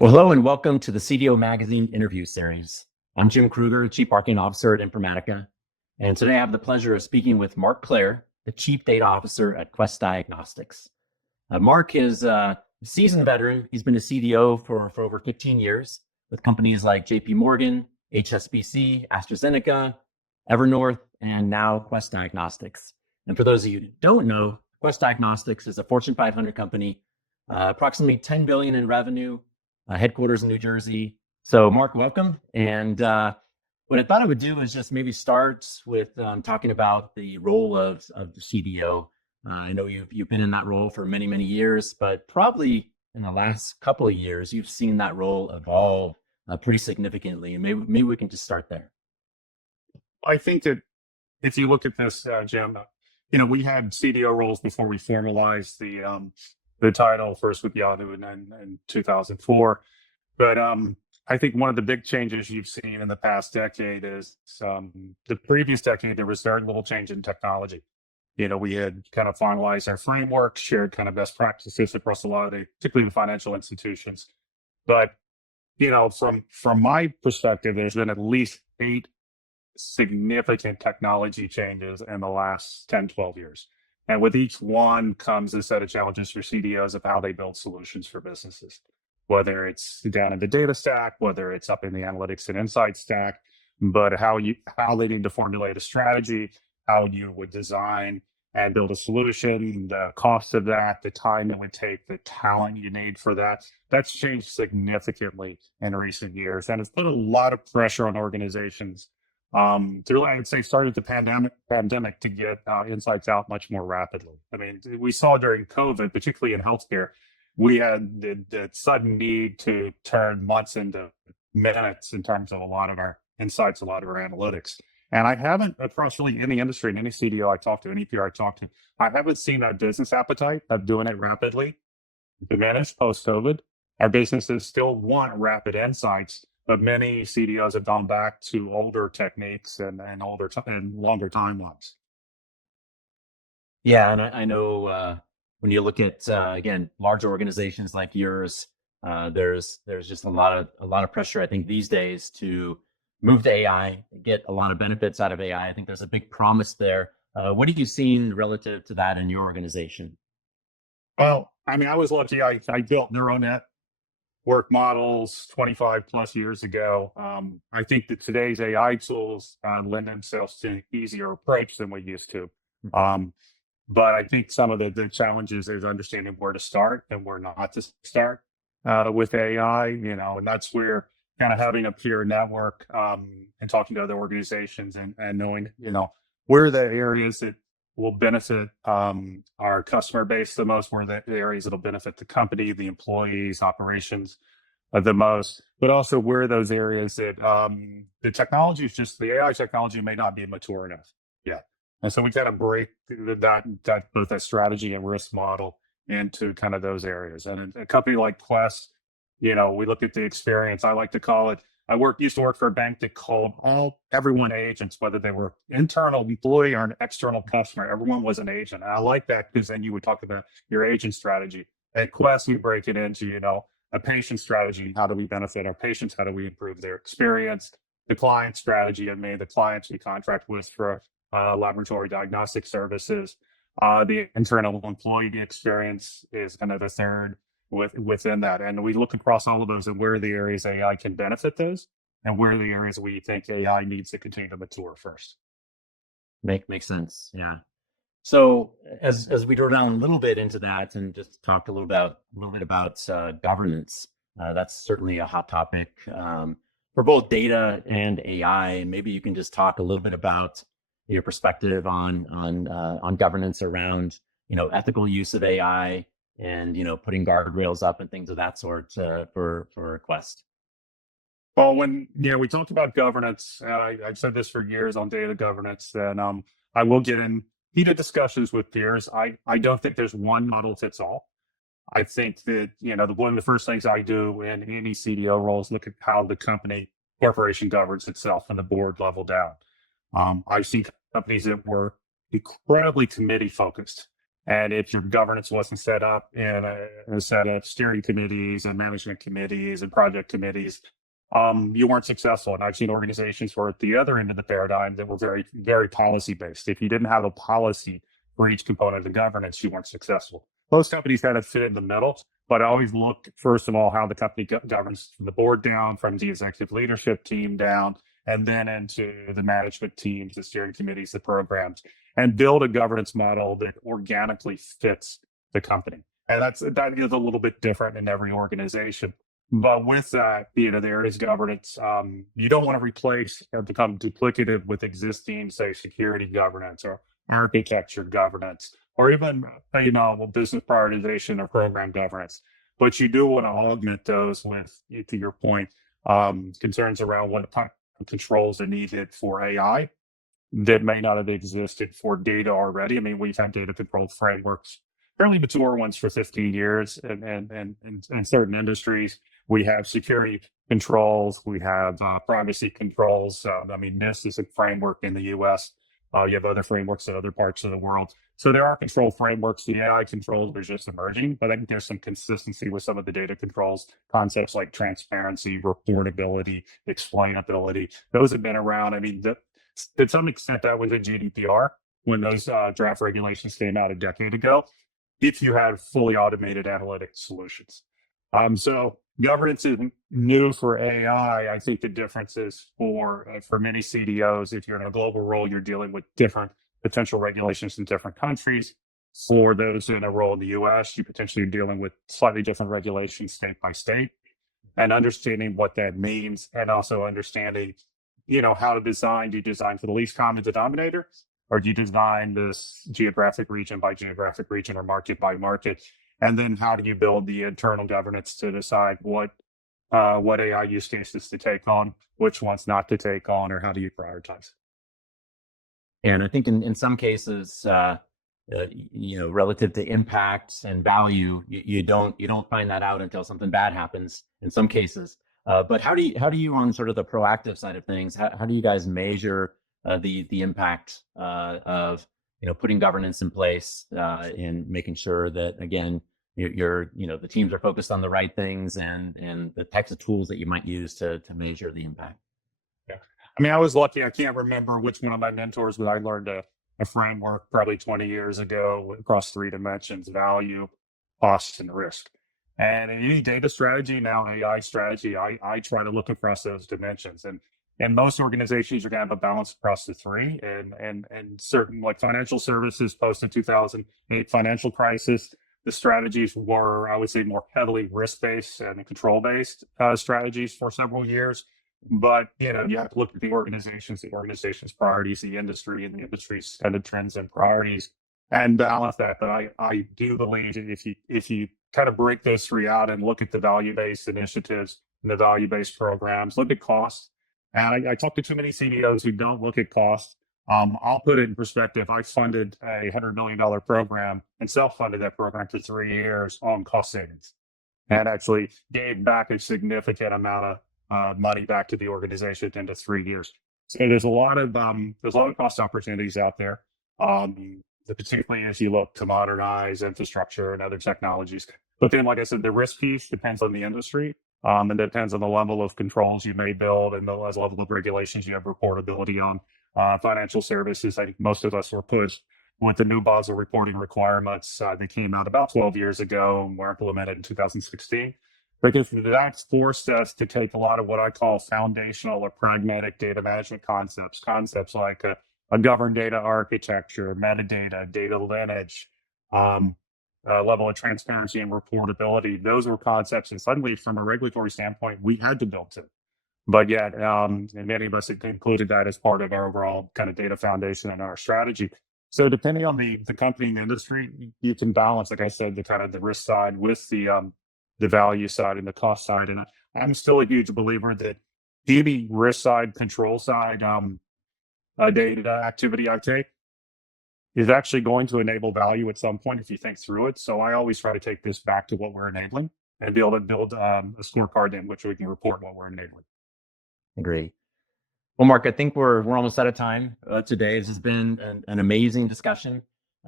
Well, hello and welcome to the CDO Magazine interview series. I'm Jim Kruger, Chief Marketing Officer at Informatica. And today I have the pleasure of speaking with Mark Clare, the Chief Data Officer at Quest Diagnostics. Mark is a seasoned veteran. He's been a CDO for over 15 years with companies like JP Morgan, HSBC, AstraZeneca, Evernorth, and now Quest Diagnostics. And for those of you who don't know, Quest Diagnostics is a Fortune 500 company, approximately $10 billion in revenue, headquarters in New Jersey. So Mark, welcome. And what I thought I would do is just maybe start with talking about the role of the CDO. I know you've been in that role for many, many years, but probably in the last couple of years, you've seen that role evolve pretty significantly. And maybe we can just start there. I think that if you look at this, Jim, we had CDO roles before we formalized the title, first with Yahoo and then in 2004. But I think one of the big changes you've seen in the past decade is the previous decade, there was very little change in technology. We had kind of finalized our framework, shared kind of best practices across a lot of particularly the financial institutions. But, from my perspective, there's been at least 8 significant technology changes in the last 10, 12 years. And with each one comes a set of challenges for CDOs of how they build solutions for businesses, whether it's down in the data stack, whether it's up in the analytics and insight stack, but how they need to formulate a strategy, how you would design and build a solution, the cost of that, the time it would take, the talent you need for that. That's changed significantly in recent years. And it's put a lot of pressure on organizations through, I'd say, started the pandemic to get insights out much more rapidly. I mean, we saw during COVID, particularly in healthcare, we had the sudden need to turn months into minutes in terms of a lot of our insights, a lot of our analytics. And I haven't, across really any industry, in any CDO I talk to, any PR I talk to, I haven't seen that business appetite of doing it rapidly diminish post-COVID. Our businesses still want rapid insights, but many CDOs have gone back to older techniques and longer timelines. Yeah, and I know when you look at again large organizations like yours, there's just a lot of pressure, I think, these days to move to AI, get a lot of benefits out of AI. I think there's a big promise there. What have you seen relative to that in your organization? Well, I mean, I was lucky. I built neural network models 25 plus years ago. I think that today's AI tools lend themselves to easier approach than we used to. But I think some of the challenges is understanding where to start and where not to start with AI, and that's where kind of having a peer network and talking to other organizations and knowing, where are the areas that will benefit our customer base the most, where the areas that'll benefit the company, the employees, operations the most, but also where those areas that the technology is just, the AI technology may not be mature enough yet. And so we kind of break that both that strategy and risk model into kind of those areas. And a company like Quest, we look at the experience. I like to call it, used to work for a bank that called everyone agents, whether they were internal employee or an external customer. Everyone was an agent. And I like that because then you would talk about your agent strategy. At Quest, we break it into, a patient strategy. How do we benefit our patients? How do we improve their experience? The client strategy, the clients we contract with for laboratory diagnostic services. The internal employee experience is kind of the third within that. And we look across all of those and where are the areas AI can benefit those and where are the areas we think AI needs to continue to mature first. Makes sense. Yeah. So as we drill down a little bit into that and just talk a little bit about governance, that's certainly a hot topic for both data and AI. And maybe you can just talk a little bit about your perspective on governance around ethical use of AI and putting guardrails up and things of that sort for Quest. Well, when we talked about governance, I've said this for years on data governance, and I will get in heated discussions with peers. I don't think there's one model fits all. I think that one of the first things I do in any CDO role is look at how the corporation governs itself from the board level down. I've seen companies that were incredibly committee focused And if your governance wasn't set up in a set of steering committees and management committees and project committees, you weren't successful. And I've seen organizations who are at the other end of the paradigm that were very, very policy based. If you didn't have a policy for each component of the governance, you weren't successful. Most companies kind of fit in the middle, but I always look, first of all, how the company governs from the board down, from the executive leadership team down, and then into the management teams, the steering committees, the programs, and build a governance model that organically fits the company. And that is a little bit different in every organization. But with that, there is governance. You don't want to replace or become duplicative with existing, say, security governance or architecture governance, or even, business prioritization or program governance. But you do want to augment those with, to your point, concerns around what controls are needed for AI that may not have existed for data already. I mean, we've had data control frameworks, fairly mature ones for 15 years and in certain industries. We have security controls, we have privacy controls. NIST is a framework in the US. You have other frameworks in other parts of the world. So there are control frameworks. The AI controls are just emerging, but I think there's some consistency with some of the data controls, concepts like transparency, reportability, explainability. Those have been around. I mean, to some extent, that was in GDPR when those draft regulations came out a decade ago, if you had fully automated analytic solutions. So governance isn't new for AI. I think the difference is for many CDOs, if you're in a global role, you're dealing with different potential regulations in different countries. For those in a role in the US, you potentially are dealing with slightly different regulations state by state, and understanding what that means, and also understanding, how to design. Do you design for the least common denominator, or do you design this geographic region by geographic region or market by market? And then how do you build the internal governance to decide what AI use cases to take on, which ones not to take on, or how do you prioritize? And I think in some cases, relative to impact and value, you don't find that out until something bad happens in some cases. But how do you on sort of the proactive side of things, how do you guys measure the impact of putting governance in place and making sure that, again, the teams are focused on the right things and the types of tools that you might use to measure the impact? Yeah. I mean, I was lucky. I can't remember which one of my mentors, but I learned a framework probably 20 years ago across 3 dimensions: value, cost, and risk. And in any data strategy, now AI strategy, I try to look across those dimensions. And most organizations are going to have a balance across the 3. And certain, like financial services post the 2008 financial crisis, the strategies were, I would say, more heavily risk-based and control-based strategies for several years. But, you have to look at the organization's priorities, the industry, and the industry's kind of trends and priorities, and balance that. But I do believe if you kind of break those 3 out and look at the value-based initiatives and the value-based programs, look at cost. And I talk to too many CDOs who don't look at cost. I'll put it in perspective. I funded a $100 million program and self-funded that program for 3 years on cost savings, and actually gave back a significant amount of money back to the organization at the end of 3 years. So there's a lot of cost opportunities out there, particularly as you look to modernize infrastructure and other technologies. But then, like I said, the risk piece depends on the industry. And depends on the level of controls you may build and the level of regulations you have reportability on. Financial services, I think most of us were pushed with the new Basel reporting requirements. They came out about 12 years ago and were implemented in 2016. Because that's forced us to take a lot of what I call foundational or pragmatic data management concepts like a governed data architecture, metadata, data lineage, level of transparency and reportability. Those were concepts, and suddenly, from a regulatory standpoint, we had to build to. But yet, and many of us included that as part of our overall kind of data foundation and our strategy. So depending on the company and the industry, you can balance, like I said, the kind of the risk side with the value side and the cost side. And I'm still a huge believer that any risk side, control side, data activity I take is actually going to enable value at some point if you think through it. So I always try to take this back to what we're enabling and be able to build a scorecard in which we can report what we're enabling. Agree. Well, Mark, I think we're almost out of time today. This has been an amazing discussion.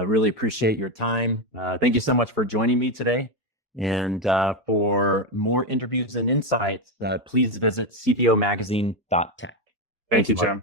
Really appreciate your time. Thank you so much for joining me today. And for more interviews and insights, please visit cdomagazine.tech. Thank you, Mark. Jim.